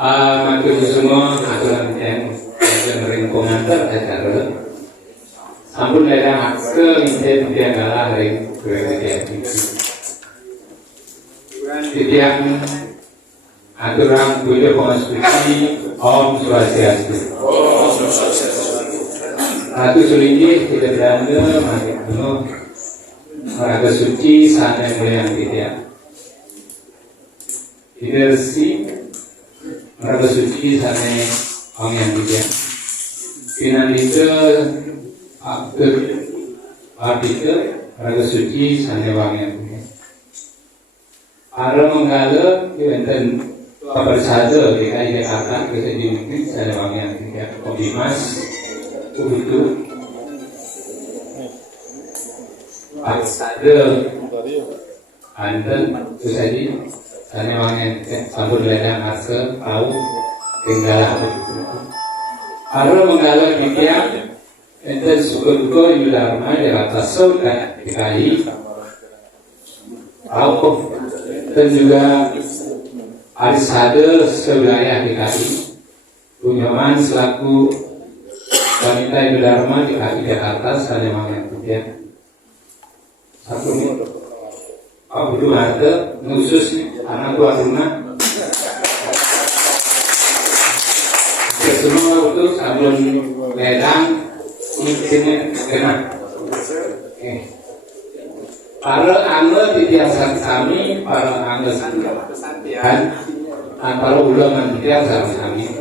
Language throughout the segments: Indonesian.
Matur semua aturan yang meringkungan acara sampun daerah ke inten dia ngalah ring kegiatan itu. Setiap aturan tujuh konstitusi Om Swastiastu. Ratu Sulingi kita beranda makin penuh raga suci sana yang tidak. Tidak si raga suci sana orang yang tidak. Pinanita artikel raga suci sana orang yang tidak. Para menggala enten pebersada DKI Jakarta kita dimiliki sana orang yang tidak. Kopimas itu ada Banten itu saja sana orang yang sambut ledang asa tahu tinggal kalau mengalir dia ente suka-suka di Dharma di atas surga DKI tahu dan juga ada sewilayah DKI Bunyaman selaku wanita Ibu Dharma di kaki Jakarta saya mengenai dia satu ini Pak Budi ada khusus anak tua rumah semua itu sabun ledang ini kena para angga di tiasa kami para angga dan para ulama di tiasa kami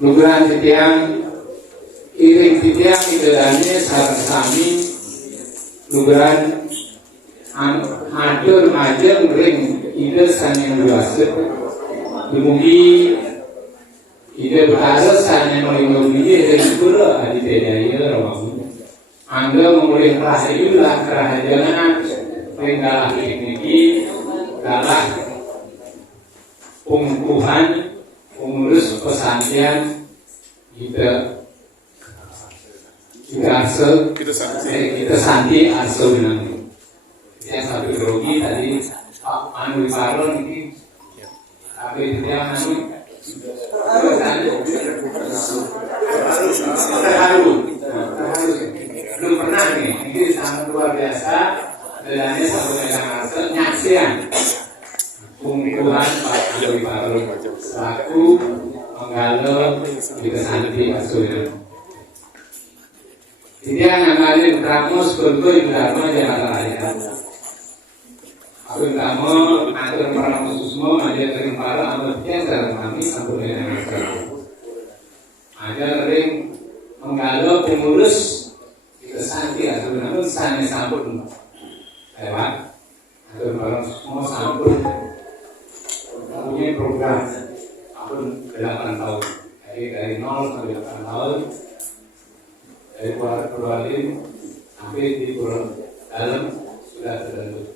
nugrahan setiang iring setiang idalanya sarang sami nugrahan hadir majeng ring ide sanyang luas dumugi ide berhasil sanyang melindungi ring pura adidaya rawamu angga memulih rahayulah kerahajangan ring galah tekniki galah pengukuhan pengurus pesantren kita santi asal binang yang satu grogi tadi anu paron ini tapi dia anu terharu belum pernah nih ini sangat luar biasa dalamnya satu megang asal nyaksian pengukuhan Pak Jokowi Paron selaku menggalau di kesanti asuhan. Dia ngangalin Ramos bentuk Ibu Dharma Jakarta Raya. Aku kamu atur para khususmu aja kering para amatnya dalam kami sampai dengan masalah. Ada ring menggalau pengurus di kesanti asuhan namun sana sampun lewat atur para khususmu sampun punya program tahun 8 tahun dari 0 sampai 8 tahun dari Purwalim sampai di Pulau Dalam sudah terbentuk.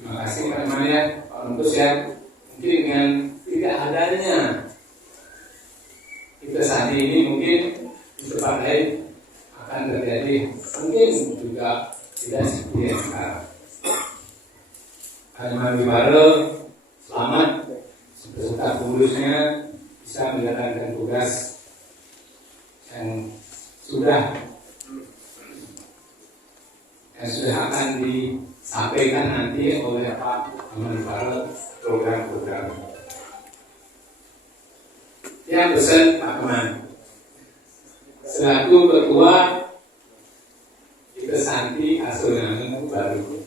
Terima kasih teman-teman ya untuk yang mungkin dengan tidak adanya kita saat ini mungkin di tempat lain akan terjadi mungkin juga tidak seperti yang sekarang. Kalimantan Baru selamat beserta pengurusnya bisa menjalankan tugas yang sudah akan disampaikan nanti oleh Pak Kemenpar program-program. Yang pesan Pak Keman selaku ketua kita Santi Asuhan baru.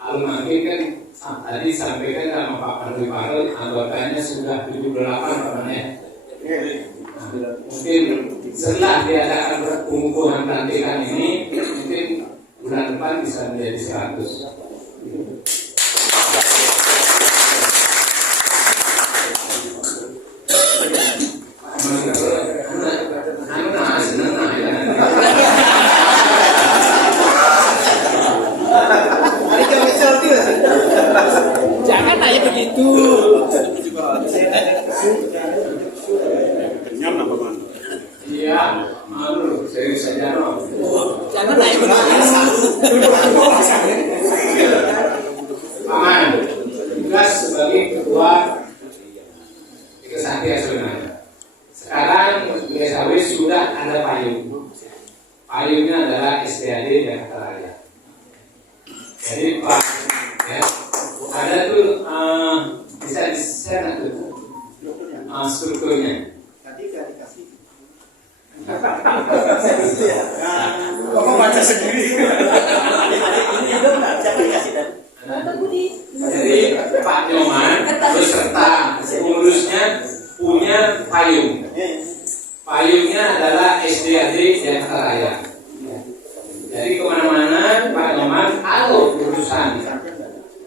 Al-Makin kan tadi sampaikan sama Pak Kemenpar anggotanya sudah 78 namanya. Mungkin setelah diadakan pengukuhan pelantikan ini mungkin bulan depan bisa menjadi 100. Jangan nanya begitu. Iya, malu serius saja. Jangan nanya begitu. Raya. Jadi Pak, ya, ada tuh bisa di-share tuh strukturnya. Kamu baca sendiri. Jadi Pak Nyoman beserta pengurusnya punya payung. Payungnya adalah SDAD Jakarta Raya. Jadi kemana-mana Pak Nyoman kalau urusan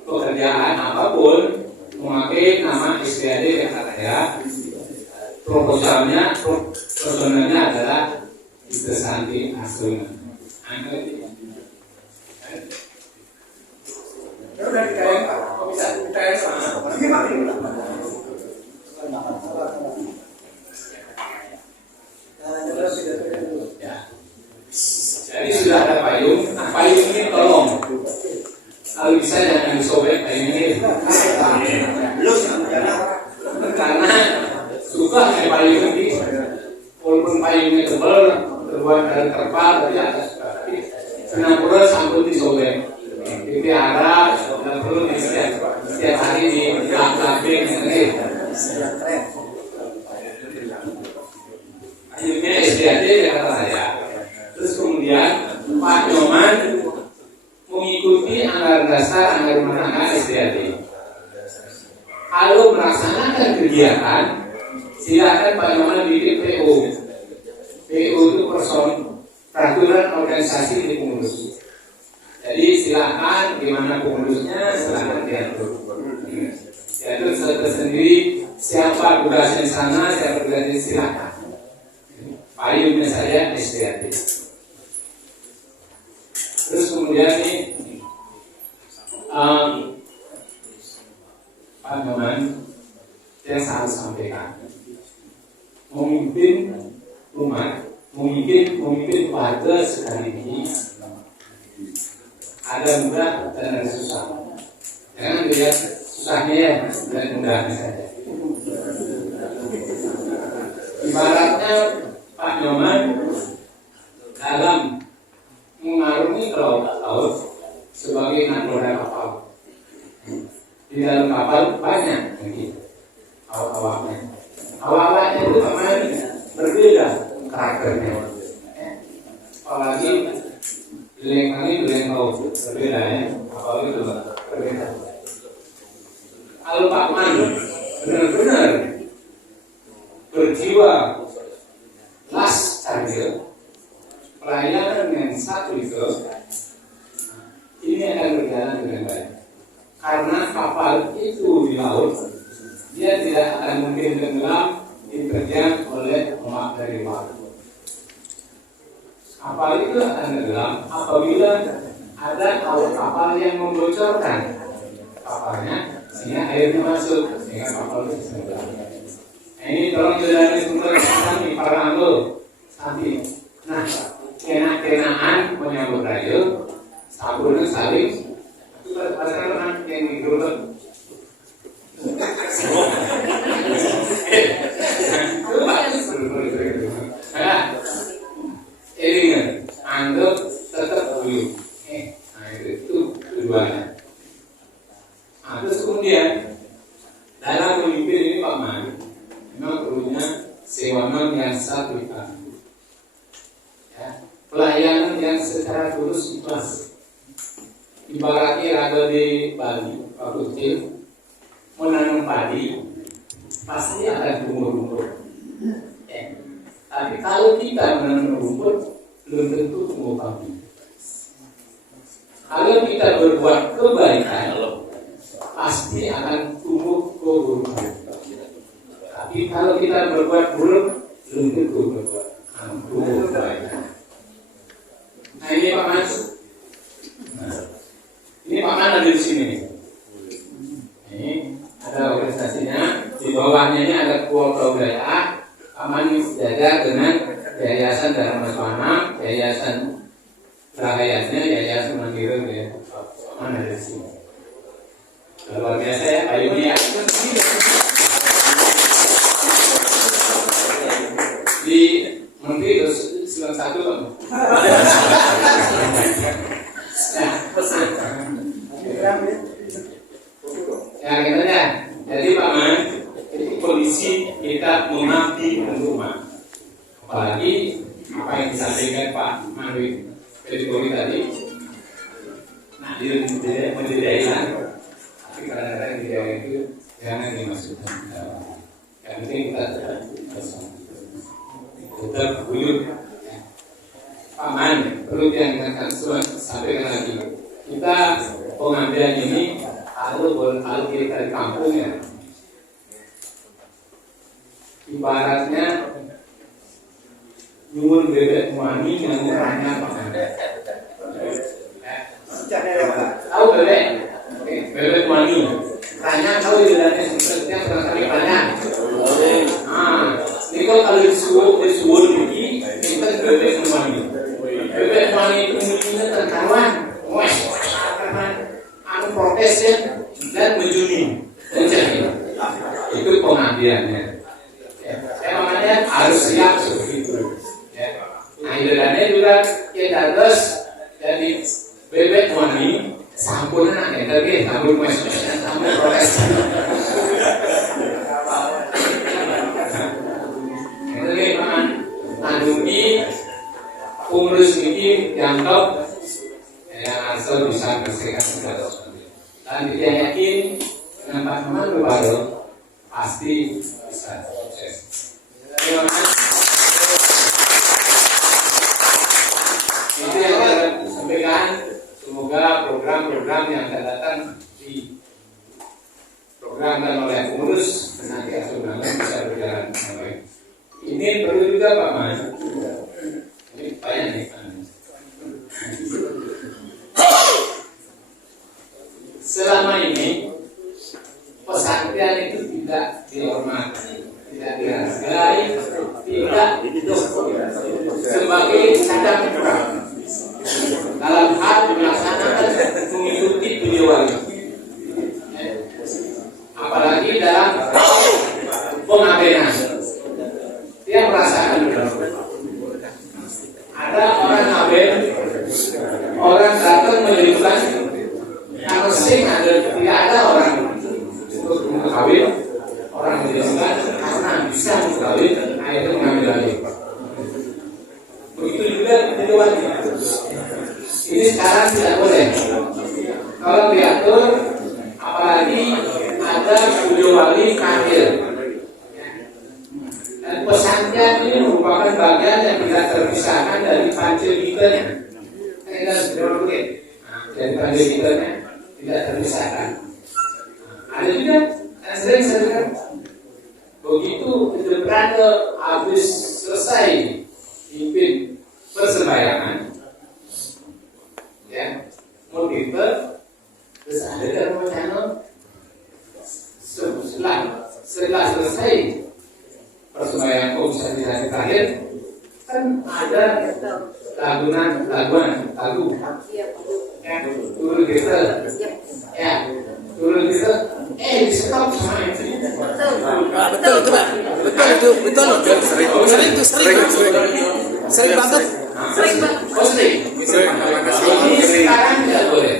pekerjaan apapun memakai nama SDAD Jakarta Raya, proposalnya personalnya adalah Ibu Santi Asuna. Ya udah dikain Pak. Kok bisa dikain sama? Ya. Jadi sudah ada payung. Nah, payung ini tolong kalau bisa jangan disobek payung ini. Karena suka kayak payung ini, walaupun payungnya tebal, terbuat dari terpal, tapi atas kenapa sambut disobek. Dipelihara, dan perlu setiap hari di lapin ini. Akhirnya SDAD Jakarta Raya. Terus kemudian Pak Nyoman mengikuti anggaran dasar anggaran rumah tangga SDAD. Kalau melaksanakan kegiatan, silakan Pak Nyoman bikin PO. PO itu peraturan organisasi di pengurus. Jadi silakan gimana pengurusnya silakan diatur. Diatur tersendiri siapa tugasnya di sana, siapa tugasnya silakan. Payungnya saja SDAD. Terus kemudian nih Pak Nyoman yang saya sampaikan, memimpin umat, memimpin warga sekali ini ada mudah dan ada susah. Jangan lihat susahnya ya, dan mudahnya saja. Ibaratnya Pak Nyoman dalam mengarungi ke laut sebagai nakoda kapal. Di dalam kapal banyak begitu awak-awaknya. Awak-awaknya itu memang berbeda karakternya. Apalagi beleng laut berbeda ya. Apalagi itu berbeda. Kalau Pak Man benar-benar berjiwa las cargil, pelayanan yang satu itu ini akan berjalan dengan baik. Karena kapal itu di laut, dia tidak akan mungkin tenggelam diterjang oleh ombak dari luar. Kapal itu akan tenggelam apabila ada kapal yang membocorkan kapalnya, sehingga airnya masuk, sehingga kapal itu tenggelam. Nah, ini tolong dari sumber kami para anggota nanti. Nah, kena-kenaan menyambut rayu, sabunnya saling. Pasangan yang digeruduk. Ini anggap tetap dulu. Nah itu tujuannya. Terus kemudian dalam memimpin ini Pak Man, memang perlunya sewanan yang satu ya, pelayanan yang secara tulus ikhlas. Ibaratnya ada di Bali, Pak Kecil menanam padi, pasti akan tumbuh rumput. Tapi kalau kita menanam rumput, belum tentu tumbuh padi. Kalau kita berbuat kebaikan, pasti akan tumbuh keburukan. Tapi kalau kita berbuat buruk, belum tentu berbuat tumbuh kebaikan. Nah ini Pak Mas. Ini Pak Man ada di sini. Ini ada organisasinya. Di bawahnya ini ada keluarga wilayah. Pak Man jaga dengan Yayasan Dharma Swana, Yayasan Rahayatnya, Yayasan Mandiri. Pak Man ada di sini. Luar biasa ya, payungnya. Di Menteri terus 91 Pak. menjadikan, tapi kadang-kadang di daerah itu jangan dimasukkan ke dalam. Yang penting kita tetap guyup. Paman, perlu yang akan sampaikan lagi. Kita pengambilan ini kalau kita di kampung ya, ibaratnya nyuwun bebek mani yang ukurannya paman. Tahu bebek mani. Tanya tahu bedanya sebenarnya barangkali banyak. Ini kalau disuwun ini kita bebek mani. Bebek mani itu bunyinya terkawan, anu protesnya dan menjuni, itu pengambilannya. Makanya harus siap seperti itu. Nah, idealnya juga kita terus jadi bebek mani sampurna ya, tapi sampur mesnya sampur protes. Jadi paman, tandungi pengurus ini yang top yang asal bisa bersihkan segala sesuatu. Dan dia yakin dengan Pak Maman baru pasti bisa sukses. Terima kasih. Itu yang saya sampaikan. Semoga program-program yang akan datang di programkan oleh pengurus nanti asuransi bisa berjalan dengan baik. Ini perlu juga Pak Man. Ini banyak nih. Selama ini pesantren itu tidak dihormati, tidak dihargai, tidak sebagai cadang perang dalam hal melaksanakan mengikuti beliau wali. Apalagi dalam pengabenan, dia merasakan ada orang ngaben, orang datang menyebutkan kalau sing ada tidak ada orang untuk mengawin, orang menyebutkan karena bisa mengawin, akhirnya mengambil alih. Begitu juga beliau wali. Ini sekarang tidak boleh. Kalau diatur, apalagi ada beliau wali kafir. Dan pesantren ini merupakan bagian yang tidak terpisahkan dari Panjelikan. Kita sudah mungkin dari Panjelikannya tidak terpisahkan. Ada juga yang sering saya dengar begitu berada habis selesai pimpin persembayangan, ya, mau pinter, terus ada dalam channel setelah selesai persembayangan komisaris hari terakhir kan ada lagu ya, turun kita ya, turun kita di stop sama itu betul sering banget ini sekarang tidak boleh.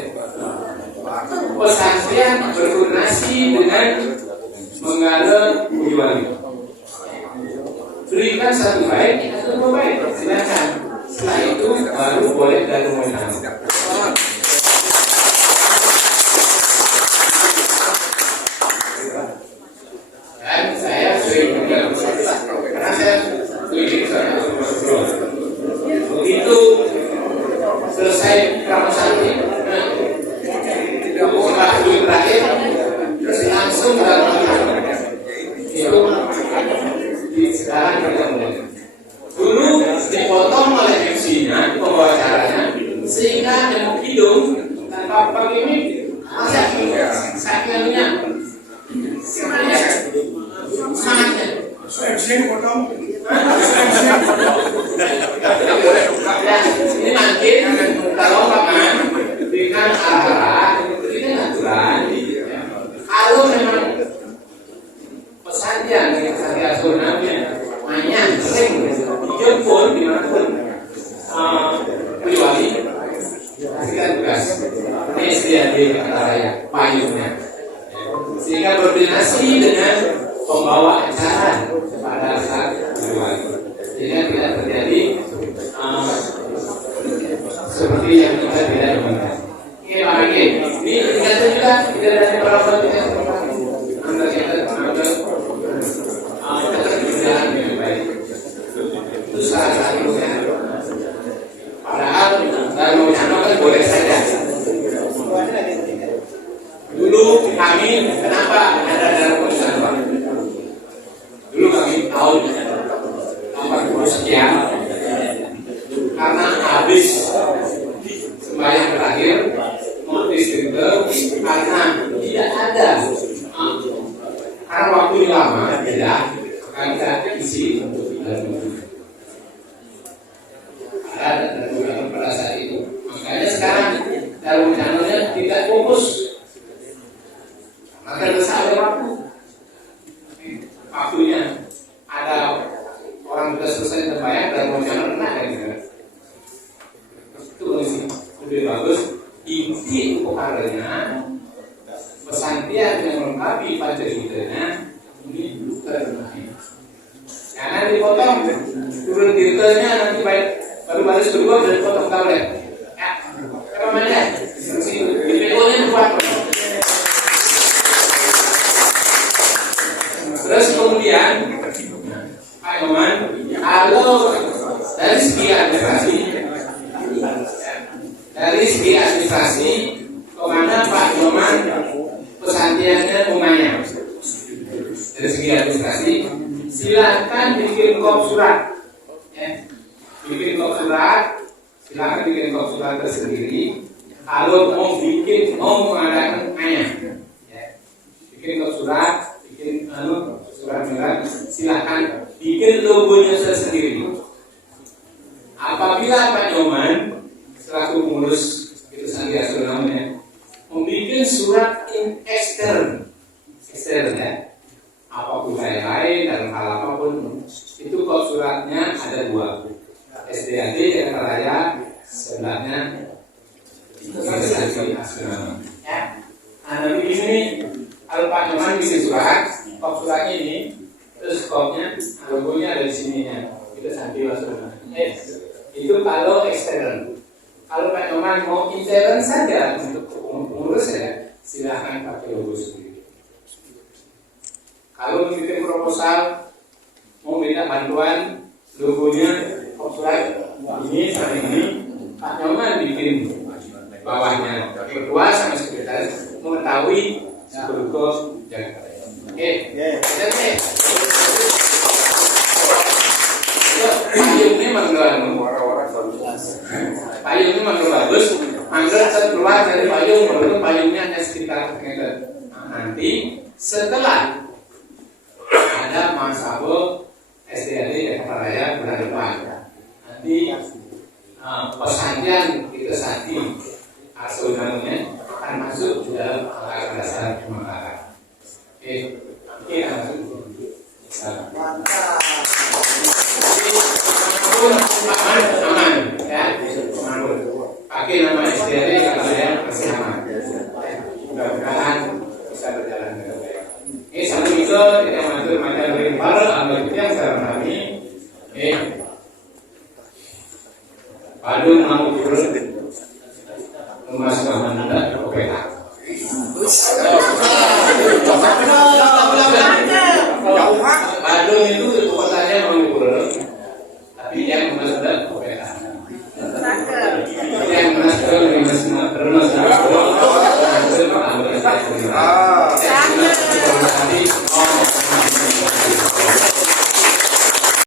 Pesantren berkoordinasi dengan mengalir wali. Berikan satu baik, satu dua baik, silakan. Setelah itu baru boleh dan menang. Dan saya sering karena saya begitu selesai pramusaji, setelah berakhir, terus langsung itu sekarang kita mulai. Dulu dipotong oleh MC-nya, pembawa acaranya, sehingga yang hidung tanpa pakai ini sakitnya, semangatnya. Ini nanti kalau paman berikan arah, berikan aturan. Kalau memang pesantren yang saya asuransinya banyak sering dijemput dimanapun wali kasihkan tugas SDAD kata raya payungnya, sehingga koordinasi dengan pembawa acara pada saat wali, sehingga tidak terjadi seperti yang kita tidak inginkan. Ini lagi kami kenapa ada dalam perusahaan Pak? Dulu kami tahun 80 sekian, karena habis sembahyang terakhir mau distributor karena tidak ada, karena waktu lama tidak akan kita isi ada beberapa pada saat itu. Makanya sekarang dalam channelnya tidak fokus, maka ada waktunya ada orang sudah selesai terbayar dan mau channel kena kan gitu. Itu lebih bagus. Inti upacaranya pesantian yang melengkapi pancasila ini terpenuhi. Jangan dipotong turun tirtanya nanti baru baris kedua sudah dipotong tablet. Ya, apa namanya? DPO-nya dibuat. Terus kemudian, Pak Nyoman, kalau dari segi administrasi, kemana Pak Nyoman pesantiannya lumayan. Dari segi administrasi, silakan bikin kop surat. Ya. Bikin kop surat, silakan bikin kop surat tersendiri. Kalau mau mengadakan ayam, ya. Bikin kop surat, bikin surat, silakan bikin logonya tersendiri. Apabila Pak Nyoman selaku pengurus itu Sandiaga namanya membuat surat ekstern ya, apapun lain dalam hal apapun itu kok suratnya ada dua, SDAD Jakarta Raya, sebelahnya Sandiaga Nasional. Ya, nah begini, kalau Pak Nyoman bikin surat, kop suratnya ini, terus kopnya, logonya ada di sininya, itu Sandiaga Nasional. Itu kalau eksternal. Kalau Pak Nyoman mau intern saja untuk pengurus ya, silahkan pakai logo sendiri. Kalau bikin proposal, mau minta bantuan, logonya surat ini sama ini, Pak Nyoman bikin bawahnya. Ketua sama sekretaris mengetahui logo Jakarta. Oke. Payungnya memang bagus. Mangga keluar dari payung, menurut payungnya hanya sekitar meter. Nanti setelah ada Masabo SDAD Jakarta Raya bulan depan, nanti pesantian kita Sati asal namanya akan masuk di dalam anggaran dasar Pemekaran. Oke, aman, ya, pakai nama SDAD kalau saya masih aman. Mudah-mudahan bisa berjalan dengan baik. Sambil itu kita mengatur macam rival anggota yang saya hormati. Padung mau turun, masuk